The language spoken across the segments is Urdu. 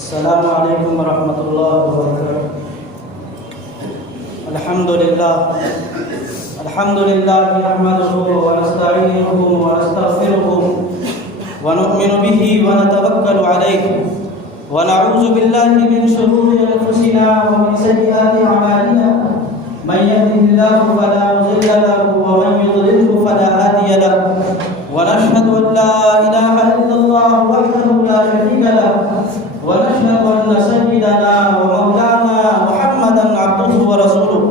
السلام علیکم ورحمۃ اللہ وبرکاتہ۔ الحمد للہ نحمده ونستعینه ونستغفره ونؤمن به ونتوکل علیہ ونعوذ باللہ من شرور انفسنا ومن سیئات اعمالنا من يهده الله فلا مضل له ومن يضلل فلا هادي له ونشهد ان لا اله الا الله وحده لا شريك له ونشهد ان سيدنا ومولانا محمدا عبده ورسوله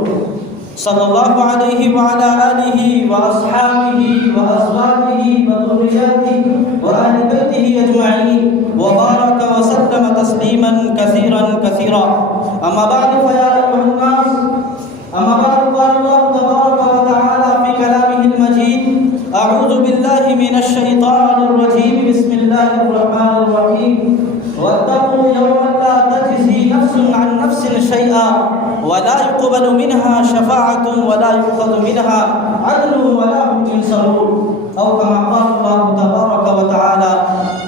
صلى الله عليه وعلى آله وأصحابه وأزواجه وذرياته وأهل بيته أجمعين وبارك وسلم تسليما كثيرا كثيرا أما بعد فيا أيها الناس أما بعد قال الله تبارك وتعالى في كلامه المجيد أعوذ بالله من الشيطان الرجيم بسم الله الرحمن الرحيم واتقوا يوما لا تجزي نفس عن نفس شيئا ولا يقبل منها شفاعة ولا يؤخذ منها عدل ولا هم ينصرون أو كما قال الله تبارك وتعالى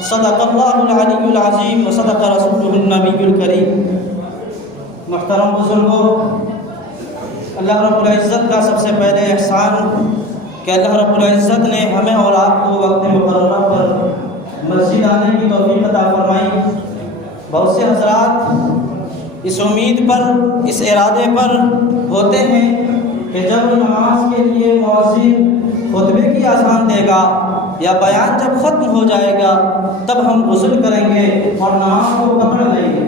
صدق الله العلي العظيم وصدق رسوله النبي الكريم۔ محترم بزرگوں، اللہ رب العزت کا سب سے پہلے احسان کہ اللہ رب العزت نے ہمیں اور آپ کو وقت مقررہ پر مسجد آنے کی توفیق عطا فرمائی۔ بہت سے حضرات اس امید پر، اس ارادے پر ہوتے ہیں کہ جب نماز کے لیے مؤذن خطبے کی اذان دے گا یا بیان جب ختم ہو جائے گا تب ہم غسل کریں گے اور نماز کو پکڑ لیں گے۔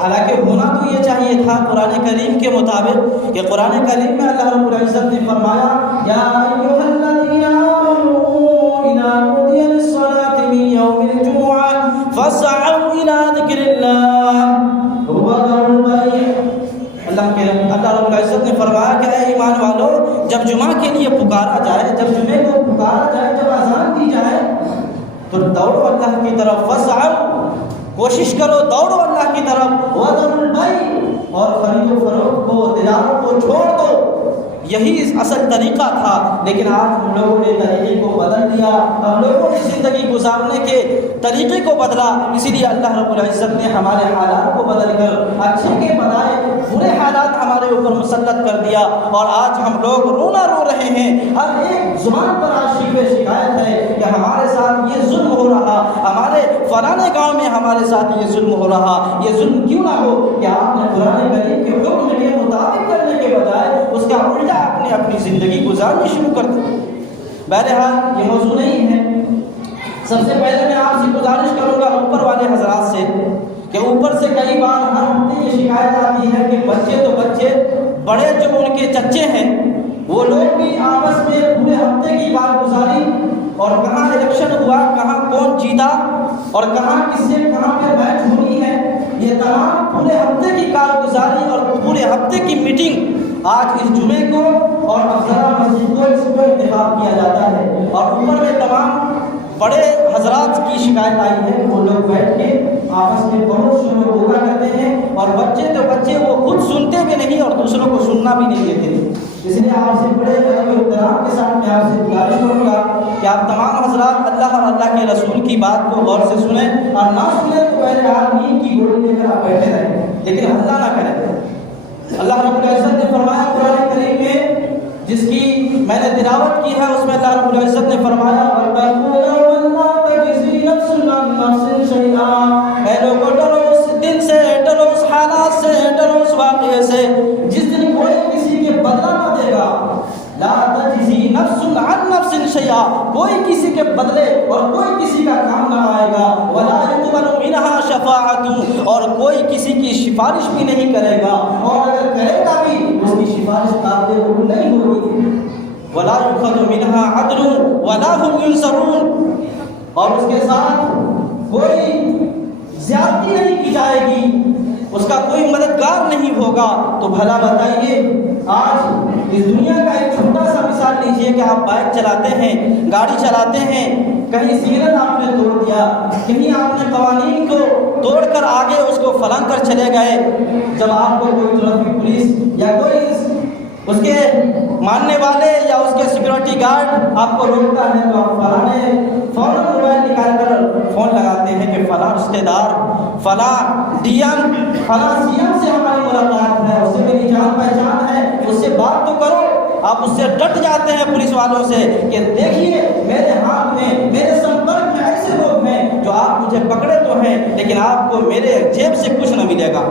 حالانکہ ہونا تو یہ چاہیے تھا قرآن کریم کے مطابق کہ قرآن کریم میں اللہ رب العزت نے فرمایا یا ایھا الذین آمنوا اذا نودی للصلاۃ من یوم الجمعہ فاسعوا الی ذکر اللہ وذروا البیع۔ اللہ رب العزت نے فرمایا کہ اے ایمان والو، جب جمعہ کے لیے پکارا جائے، جب جمعے کو پکارا جائے، جب اذان دی جائے تو دوڑو اللہ کی طرف، فاسعوا، کوشش کرو، دوڑو اللہ کی طرف، وذروا البیع، اور خرید و فروخت کو، تجارت کو چھوڑ دو۔ یہی اصل طریقہ تھا، لیکن آج ہم لوگوں نے طریقے کو بدل دیا، ہم لوگوں نے زندگی گزارنے کے طریقے کو بدلا۔ اسی لیے اللہ رب العزت نے ہمارے حالات کو بدل کر اچھے کے بجائے برے حالات ہمارے اوپر مسلط کر دیا، اور آج ہم لوگ رونا رو رہے ہیں۔ ہر ایک زبان پر آج شکایت ہے کہ ہمارے ساتھ یہ ظلم ہو رہا، ہمارے فلانے گاؤں میں ہمارے ساتھ یہ ظلم ہو رہا۔ یہ ظلم کیوں نہ ہو کہ آپ نے قرآن کریم کے حکم کے مطابق کرنے کے بجائے اس کا الٹا اپنی زندگی گزارنی شروع کر دی۔ بہرحال یہ موضوع نہیں ہے۔ سب سے پہلے میں آپ سے گزارش کروں گا اوپر والے حضرات سے کہ اوپر سے کئی بار ہر ہفتے یہ شکایت آتی ہے کہ بچے تو بچے، بڑے جو ان کے چچے ہیں وہ لوگ بھی آپس میں پورے ہفتے کی بات گزاری، اور کہاں الیکشن ہوا، کہاں کون جیتا، اور کہاں کس سے کہاں پہ میچ ہونی ہے، یہ تمام پورے ہفتے کی کارگزاری اور پورے ہفتے کی میٹنگ آج اس جمعے کو اور افضلہ مسجد کو اس کو انتخاب کیا جاتا ہے۔ اور اوپر میں تمام بڑے حضرات کی شکایت آئی ہے کہ وہ لوگ بیٹھ کے آپس میں بہت شور غوغا کرتے ہیں، اور بچے تو بچے وہ خود سنتے بھی نہیں اور دوسروں کو سننا بھی نہیں دیتے۔ اس لیے آپ سے بڑے ادب و احترام کے ساتھ میں آپ سے گزارش کروں گا کہ آپ تمام حضرات اللہ اور اللہ کے رسول کی بات کو غور سے سنیں، اور نہ سنیں تو پہلے آپ نیند کی گولی لے کر آپ بیٹھے رہیں، لیکن ہلہ نہ کریں۔ اللہ رب العزت نے فرمایا قرآن کریم میں، جس کی میں نے تلاوت کی ہے، اس میں اللہ رب العزت نے فرمایا وَاتَّقُوا يَوْمًا لَا تَجْزِي نَفْسٌ عَن نَفْسٍ شَيْئًا۔ اے لوگو، ڈرو اس دن سے، ڈرو اس حالات سے، ڈرو اس واقعے سے جس دن کوئی کسی کے بدلہ نہ دے گا۔ لا تجزی نفس عن نفس شیئا، کوئی کسی کے بدلے اور کوئی کسی کا کام نہ آئے گا۔ ولا يقبل منها شفاعۃ، اور کوئی کسی کی سفارش بھی نہیں کرے گا، اور اگر کرے گا بھی اس کی سفارش قابل قبول نہیں ہوگی۔ ولا يؤخذ منها عدل ولا هم ينصرون، اور اس کے ساتھ کوئی زیادتی نہیں کی جائے گی، اس کا کوئی مددگار نہیں ہوگا۔ تو بھلا بتائیے، آج اس دنیا کا ایک چھوٹا سا مثال لیجئے کہ آپ بائک چلاتے ہیں، گاڑی چلاتے ہیں، کہیں سگنل آپ نے توڑ دیا، کہیں آپ نے قوانین کو توڑ کر آگے اس کو پھلانگ کر چلے گئے، جب آپ کو کوئی ٹریفک پولیس یا کوئی اس کے ماننے والے یا اس کے سیکورٹی گارڈ آپ کو روکتا ہے تو آپ فوراً موبائل نکال کر فون لگاتے ہیں کہ فلاں رشتے دار، فلاں ڈی ایم، فلاں سی ایم سے ہماری ملاقات ہے، اس سے میری جان پہچان ہے، اس سے بات تو کرو۔ آپ اس سے ڈٹ جاتے ہیں پولیس والوں سے کہ دیکھیے میرے ہاتھ میں، میرے سمپرک میں ایسے لوگ ہیں جو آپ مجھے پکڑے تو ہیں لیکن آپ کو میرے جیب سے کچھ نہ ملے گا،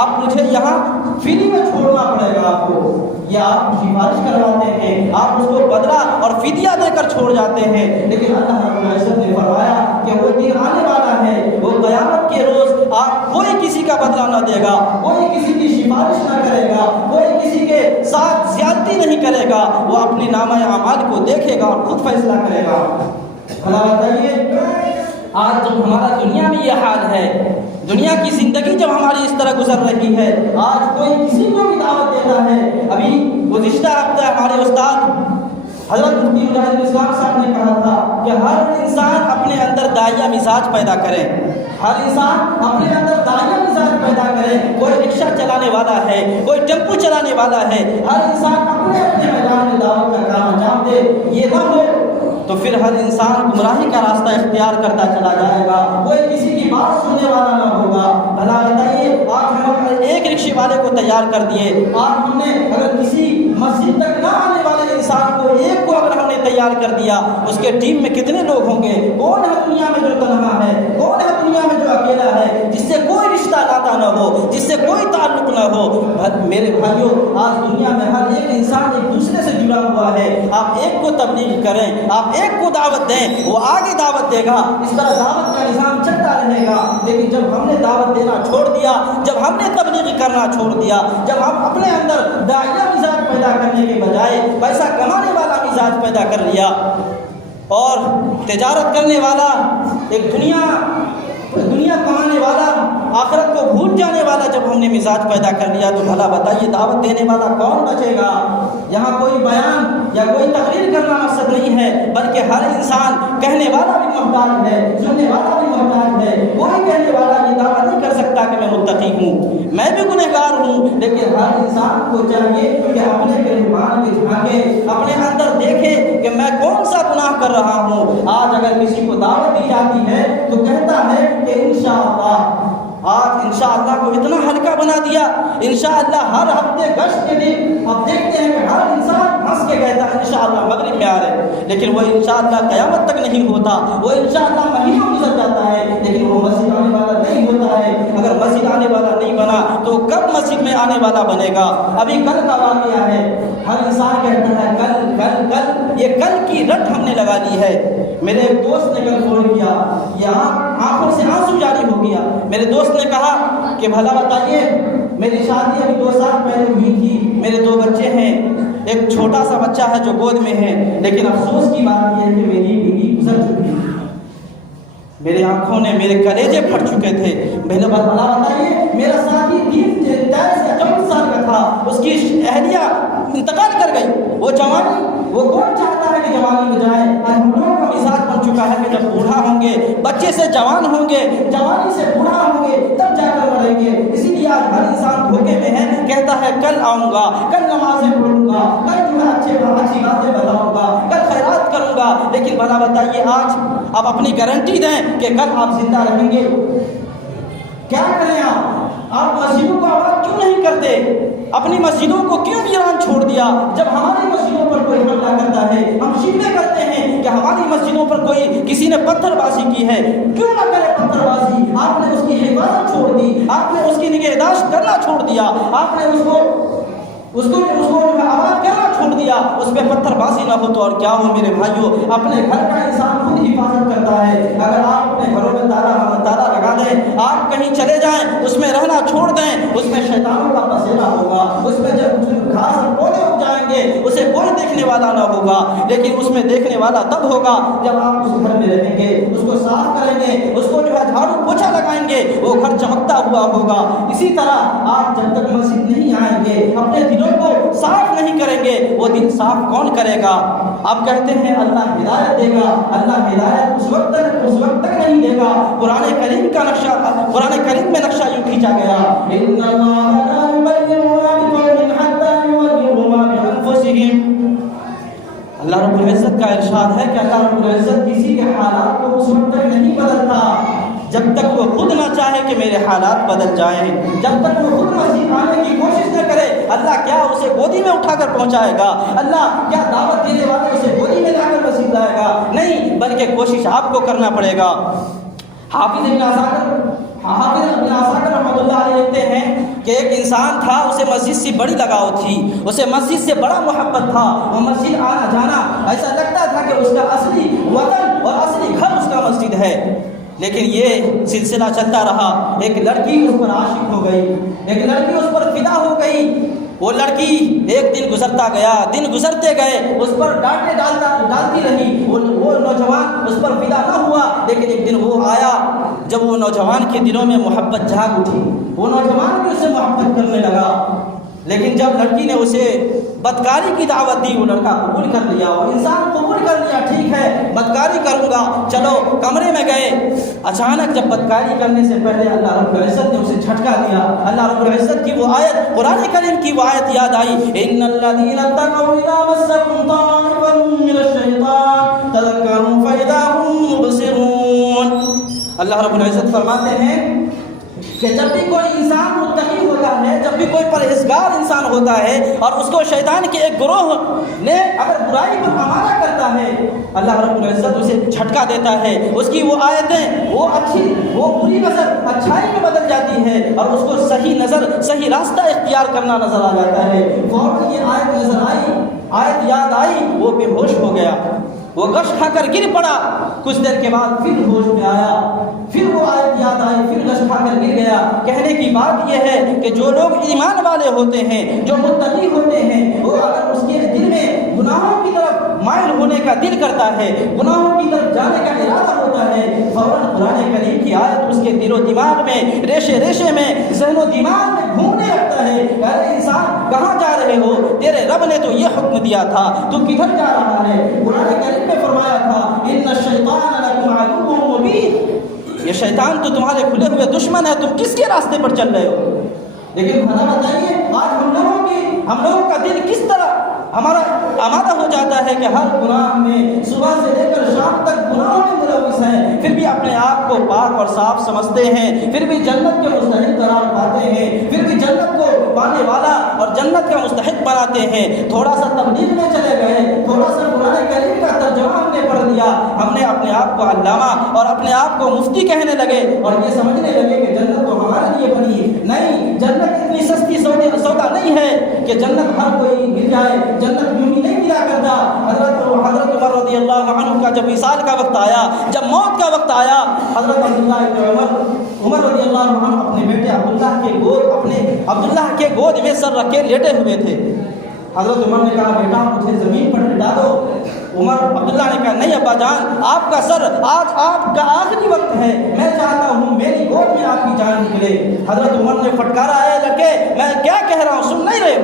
آپ مجھے یہاں فری میں چھوڑنا پڑے گا آپ کو۔ یا آپ سفارش کرواتے ہیں، آپ اس کو بدلہ اور فدیہ دے کر چھوڑ جاتے ہیں، لیکن اللہ رب العزت نے فرمایا کہ وہ دن آنے والا ہے، وہ قیامت کے روز آپ کوئی کسی کا بدلہ نہ دے گا، کوئی کسی کی سفارش نہ کرے گا، کوئی کسی کے ساتھ زیادتی نہیں کرے گا، وہ اپنی نامہ اعمال کو دیکھے گا اور خود فیصلہ کرے گا۔ اللہ بتائیے آج جب ہمارا دنیا میں یہ حال ہے، دنیا کی زندگی جب ہماری اس طرح گزر رہی ہے، آج کوئی کسی کو بھی دعوت دیتا ہے۔ ابھی گزشتہ ہفتہ ہمارے استاد حضرت مفتی مجاہد الاسلام صاحب نے کہا تھا کہ ہر انسان اپنے اندر داعیہ مزاج پیدا کرے، ہر انسان اپنے اندر داعیہ مزاج پیدا کرے۔ کوئی رکشہ چلانے والا ہے، کوئی ٹیمپو چلانے والا ہے، ہر انسان اپنے اپنے میدان میں دعوت کا کام انجام دے۔ یہ نہ ہو تو پھر ہر انسان گمراہی کا راستہ اختیار کرتا چلا جائے گا، کوئی کسی کی بات سننے والا نہ ہوگا۔ بھلا بتائیے آج ہم ایک رکشے والے کو تیار کر دیے، آج ہم نے اگر کسی مسجد تک نہ آنے والے انسان کو ایک کو اگر ہم نے تیار کر دیا، اس کے ٹیم میں کتنے لوگ ہوں گے؟ کون ہے دنیا میں جو تنہا ہے؟ کون ہے دنیا میں جو اکیلا ہے، جس سے کوئی رشتہ ناتا نہ ہو، جس سے کوئی تعلق نہ ہو؟ میرے بھائیوں آج دنیا میں ہر ایک انسان ایک دوسرے سے جڑا ہوا ہے۔ آپ ایک کو تبلیغ کریں، آپ ایک کو دعوت دیں، وہ آگے دعوت دے گا، اس طرح دعوت کا نظام چلتا رہے گا۔ لیکن جب ہم نے دعوت دینا چھوڑ دیا، جب ہم نے تبلیغ کرنا چھوڑ دیا، جب ہم اپنے اندر داعیہ مزاج پیدا کرنے کے بجائے پیسہ کمانے والا مزاج پیدا کر لیا اور تجارت کرنے والا، ایک دنیا کمانے والا، آخرت کو بھول جانے والا جب ہم نے مزاج پیدا کر لیا تو بھلا بتائیے دعوت دینے والا کون بچے گا؟ یہاں کوئی بیان یا کوئی تقریر کرنا مقصد نہیں ہے، بلکہ ہر انسان کہنے والا بھی محتاج ہے، سننے والا بھی محتاج ہے۔ کوئی کہنے والا یہ دعویٰ نہیں کر سکتا کہ میں متقی ہوں، میں بھی گنہگار ہوں، لیکن ہر انسان کو چاہیے کہ اپنے گرہمان میں جھانکے، اپنے اندر دیکھے کہ میں کون سا گناہ کر رہا ہوں۔ آج اگر کسی کو دعوت دی جاتی ہے تو کہتا ہے کہ انشاءاللہ، آج انشاءاللہ کو اتنا ہلکا بنا دیا، انشاءاللہ ہر ہفتے گشت کے دن اب دیکھتے ہیں کہ ہر انسان ہنس کے کہتا ہے انشاءاللہ مغرب میں آ رہے، لیکن وہ انشاءاللہ قیامت تک نہیں ہوتا، وہ انشاءاللہ مہینوں گزر جاتا ہے لیکن وہ مسجد آنے والا نہیں ہوتا ہے۔ اگر مسجد آنے والا نہیں بنا تو کب مسجد میں آنے والا بنے گا؟ ابھی کل کا واقعہ ہے، ہر انسان کہتا ہے کل کل کل، یہ کل کی رٹ ہم نے لگا لی ہے۔ میرے ایک دوست نے کل فون کیا، یہاں آنکھوں سے آنسو جاری ہو گیا۔ میرے دوست نے کہا کہ بھلا بتائیے میری شادی ابھی 2 سال پہلے ہوئی تھی، میرے 2 بچے ہیں، ایک چھوٹا سا بچہ ہے جو گود میں ہے، لیکن افسوس کی بات یہ ہے کہ میری بیوی گزر چکی ہے، میری آنکھوں نے میرے کلیجے پھٹ چکے تھے۔ بھلا بتائیے میرا ساتھی 23 یا 24 سال کا تھا، اس کی اہلیہ انتقال کر گئی، وہ جوانی، وہ کون چاہتا ہے کہ جوانی میں جائے؟ آج ہم لوگوں کا مزاج بن چکا ہے کہ جب بوڑھا ہوں گے، بچے سے جوان ہوں گے، جوانی سے بوڑھا ہوں گے، تب جا کر مریں گے۔ اسی لیے آج ہر انسان دھوکے میں ہے، کہتا ہے کل آؤں گا، کل نمازیں پڑھوں گا، کل جو ہے اچھی باتیں بتاؤں گا، کل خیرات کروں گا، لیکن بھلا بتائیے آج آپ اپنی گارنٹی دیں کہ کل آپ زندہ رہیں گے؟ کیا کریں آپ مسجدوں کو آباد کیوں نہیں کرتے؟ اپنی مسجدوں کو کیوں ویران چھوڑ دیا؟ جب ہماری مسجدوں پر کوئی حملہ کرتا ہے ہم شکوے کرتے ہیں کہ ہماری مسجدوں پر کوئی کسی نے پتھر بازی کی ہے، کیوں نہ کرے پتھر بازی؟ آپ نے اس کی حفاظت چھوڑ دی، آپ نے اس کی نگہداشت کرنا چھوڑ دیا، آپ نے اس کو آباد کرنا چھوڑ دیا، اس پہ پتھر بازی نہ ہو تو اور کیا ہو؟ میرے بھائیوں اپنے گھر کا انسان خود حفاظت کرتا ہے۔ اگر آپ اپنے گھروں میں تالا لگا دیں، آپ کہیں چلے جائیں، اس میں رہنا چھوڑ دیں، اس میں شیطانوں کا پسینہ ہوگا، اس میں جب گھاس اور پودے اگ جائیں گے اسے کوئی دیکھنے والا نہ ہوگا، لیکن اس میں دیکھنے والا تب ہوگا جب آپ اس گھر میں رہیں گے، اس کو صاف کریں گے، اس کو جو ہے جھاڑو پوچھا لگائیں گے، وہ گھر چمکتا ہوا ہوگا۔ اسی طرح آپ جب تک مسجد نہیں آئیں گے، اپنے دلوں کو صاف نہیں کریں گے، وہ دل صاف کون کرے گا؟ آپ کہتے ہیں اللہ ہدایت دے گا، اللہ ہدایت اس وقت تک نہیں دے گا۔ قرآن کریم میں نقشہ یوں کھینچا گیا، ان اللہ لا یغیرون بقوم حتی یغیروا ما بانفسہم، اللہ رب العزت کا ارشاد ہے کہ اللہ رب العزت کسی کے حالات کو اس وقت تک نہیں بدلتا جب تک وہ خود نہ چاہے کہ میرے حالات بدل جائیں، جب تک وہ خود مسجد آنے کی کوشش نہ کرے۔ اللہ کیا اسے گودی میں اٹھا کر پہنچائے گا؟ اللہ کیا دعوت دینے والے اسے گودی میں لا کر مسجد لائے گا؟ نہیں، بلکہ کوشش آپ کو کرنا پڑے گا۔ حافظ ابن عساکر رحمۃ اللہ علیہ لکھتے ہیں کہ ایک انسان تھا، اسے مسجد سے بڑی لگاؤ تھی، اسے مسجد سے بڑا محبت تھا، وہ مسجد آنا جانا ایسا لگتا تھا کہ اس کا اصلی وطن اور اصلی گھر اس کا مسجد ہے۔ لیکن یہ سلسلہ چلتا رہا، ایک لڑکی اس پر عاشق ہو گئی، ایک لڑکی اس پر فدا ہو گئی۔ وہ لڑکی ایک دن گزرتا گیا، دن گزرتے گئے، اس پر ڈانٹے ڈالتی رہی، وہ نوجوان اس پر فدا نہ ہوا۔ لیکن ایک دن وہ آیا جب وہ نوجوان کے دلوں میں محبت جاگ اٹھی، وہ نوجوان بھی اس سے محبت کرنے لگا۔ لیکن جب لڑکی نے اسے بدکاری کی دعوت دی، وہ لڑکا قبول کر لیا، وہ انسان قبول کر لیا، ٹھیک ہے بدکاری کروں گا، چلو کمرے میں گئے۔ اچانک جب بدکاری کرنے سے پہلے اللہ رب العزت نے اسے جھٹکا دیا۔ اللہ رب العزت کی وہ آیت، قرآن کریم کی وہ آیت یاد آئی، ان الذین اتقوا اذا مسهم طائف من الشیطان تذکروا فاذا هم مبصرون۔ اللہ رب العزت فرماتے ہیں کہ جب بھی کوئی انسان متقی ہوتا ہے، جب بھی کوئی پرہیزگار انسان ہوتا ہے اور اس کو شیطان کے ایک گروہ نے اگر برائی پر آمادہ کرتا ہے، اللہ رب العزت اسے جھٹکا دیتا ہے، اس کی وہ آیتیں وہ بری نظر اچھائی میں بدل جاتی ہے اور اس کو صحیح نظر، صحیح راستہ اختیار کرنا نظر آ جاتا ہے۔ فوراً یہ آیت نظر آئی، آیت یاد آئی، وہ بے ہوش ہو گیا، وہ غش کھا کر گر پڑا، کچھ دیر کے بعد پھر ہوش میں آیا، پھر وہ آیت یاد آئی، پھر غش کھا کر گر گیا۔ کہنے کی بات یہ ہے کہ جو لوگ ایمان والے ہوتے ہیں، جو متقی ہوتے ہیں، وہ اگر اس کے دل میں گناہوں کی طرف مائل ہونے کا دل کرتا ہے، گناہوں کی طرف جانے کا ارادہ ہوتا ہے، فوراً قرآن کریم کی آیت اس کے دل و دماغ میں، ریشے ریشے میں، ذہن و دماغ میں گھومنے لگتا ہے۔ ارے انسان کہاں جا رہے ہو؟ تیرے رب نے تو یہ حکم دیا تھا، تو کدھر جا رہا ہے؟ قرآن کریم میں فرمایا تھا ان الشیطان لکم عدو مبین، یہ شیطان تو تمہارے کھلے ہوئے دشمن ہے، تم کس کے راستے پر چل رہے ہو؟ لیکن بھلا بتائیے آج ہم لوگوں کا دل کس طرح ہمارا آمادہ ہو جاتا ہے کہ ہر گناہ میں صبح سے لے کر شام تک گناہوں میں ملوث ہیں، پھر بھی اپنے آپ کو پاک اور صاف سمجھتے ہیں، پھر بھی جنت کے مستحق قرار پاتے ہیں، پھر بھی جنت کو پانے والا اور جنت کا مستحق بناتے ہیں۔ تھوڑا سا تبلیغ میں چلے گئے، تھوڑا سا قرآن کریم کا ترجمہ ہم نے پڑھ لیا، ہم نے اپنے آپ کو علامہ اور اپنے آپ کو مفتی کہنے لگے اور یہ سمجھنے لگے کہ جنت تو ہمارے لیے بنی ہے۔ نہیں، جنت اتنی سستی سودا نہیں ہے کہ جنت ہر کوئی مل جائے، جنت یوں ہی نہیں ملا کرتا۔ حضرت عمر رضی اللہ عنہ کا جب وصال کا وقت آیا، جب موت کا وقت آیا، حضرت عمر رضی اللہ عنہ اپنے بیٹے عبداللہ کے گود میں سر رکھ کے لیٹے ہوئے تھے۔ حضرت عمر نے کہا بیٹا مجھے زمین پر لٹا دو۔ عبداللہ نے کہا نہیں ابا جان، آپ کا سر، آج آپ کا آخری وقت ہے، میں چاہتا ہوں میری گود میں آپ کی جان نکلے۔ حضرت عمر نے پھٹکارا، اے لڑکے میں کیا کہہ رہا ہوں، سن نہیں رہے ہو؟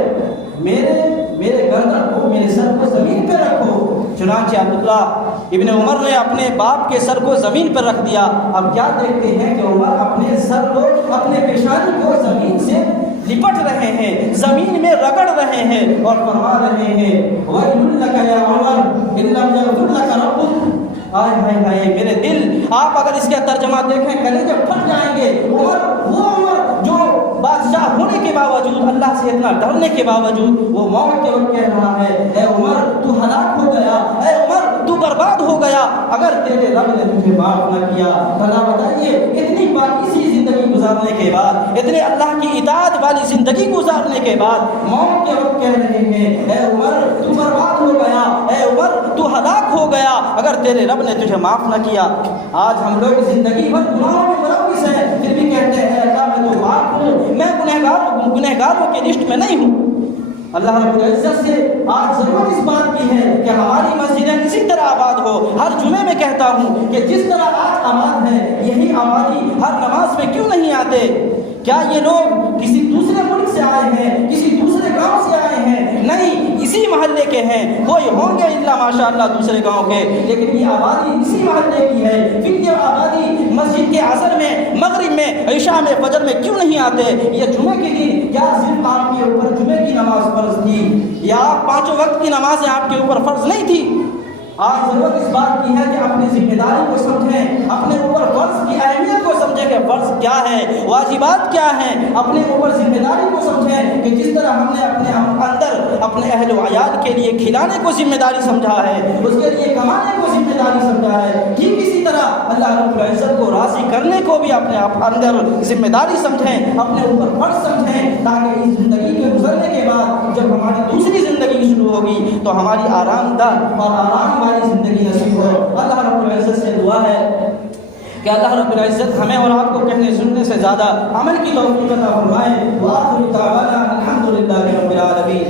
میرے گردن کو، میرے سر کو زمین پہ رکھو۔ چنانچہ عبداللہ ابن عمر نے اپنے باپ کے سر کو زمین پر رکھ دیا۔ اب کیا دیکھتے ہیں کہ عمر اپنے سر کو، اپنے پیشانی کو زمین سے لپٹ رہے ہیں، زمین میں رگڑ رہے ہیں اور فرما رہے ہیں وَيْلٌ لَكَ يَا عُمَرْ إِن لَّمْ يَغْفِرْ لَكَ رَبُّكَ۔ آئے ہائے ہائے میرے دل، آپ اگر اس کا ترجمہ دیکھیں کلیجے پھٹ جائیں گے۔ وہ عمر جو بادشاہ ہونے کے باوجود، اللہ سے اتنا ڈرنے کے باوجود، وہ موت کے وقت کہہ رہا ہے اے عمر تو ہلاک ہو گیا، اے عمر تو برباد ہو گیا اگر تیرے رب نے تجھے معاف نہ کیا۔ بھلا بتائیے اتنی پاکی سی زندگی گزارنے کے بعد، اتنے اللہ کی اطاعت والی زندگی گزارنے کے بعد، موت کے وقت کہہ رہے ہیں اے عمر تو برباد ہو گیا، اے عمر تو ہلاک ہو گیا اگر تیرے رب نے تجھے معاف نہ کیا۔ آج ہم لوگ زندگی بھر گناہوں میں ملوث ہیں، پھر بھی کہتے ہیں اللہ میں تو پاک ہوں، میں گنہگاروں کی لسٹ میں نہیں ہوں۔ اللہ رب العزت سے آج ضرورت اس بات کی ہے کہ ہماری مسجدیں اسی طرح آباد ہو۔ ہر جمعے میں کہتا ہوں کہ جس طرح آج آباد ہے، یہی آبادی ہر نماز میں کیوں نہیں آتے؟ کیا یہ لوگ کسی دوسرے ملک سے آئے ہیں، کسی دوسرے گاؤں سے آئے ہیں؟ نہیں اسی محلے کے ہیں، کوئی ہوں گے الا ماشاء اللہ دوسرے گاؤں کے، لیکن یہ آبادی اسی محلے کی ہے۔ پھر یہ آبادی مسجد کے عصر میں، مغرب میں، عشاء میں، فجر میں کیوں نہیں آتے؟ یہ جمعے کے دن کیا صرف آپ کے اوپر جمعے کی نماز فرض تھی، یا آپ پانچوں وقت کی نمازیں آپ کے اوپر فرض نہیں تھی؟ آج ضرورت اس بات کی ہے کہ اپنی ذمہ داری کو سمجھیں، اپنے اوپر فرض کی اہمیت کو سمجھیں کہ فرض کیا ہے، واجبات کیا ہیں، اپنے اوپر ذمہ داری کو سمجھیں کہ جس طرح ہم نے اپنے اندر اپنے اہل و عیال کے لیے کھلانے کو ذمہ داری سمجھا ہے، اس کے لیے کمانے کو ذمہ داری سمجھا ہے، ٹھیک اسی طرح اللہ رب العزت کو راضی کرنے کو بھی اپنے اندر ذمہ داری سمجھیں، اپنے اوپر فرض سمجھیں، تاکہ اس زندگی کے گزرنے کے بعد جب ہماری دوسری زندگی شروع ہوگی تو ہماری آرام دہ اور آرام والی زندگی نصیب ہو۔ اللہ رب العزت سے دعا ہے کہ اللہ رب العزت ہمیں اور آپ کو کہنے سننے سے زیادہ عمل کی توفیق عطا فرمائے۔ وآخر دعوانا الحمد للہ رب العالمین۔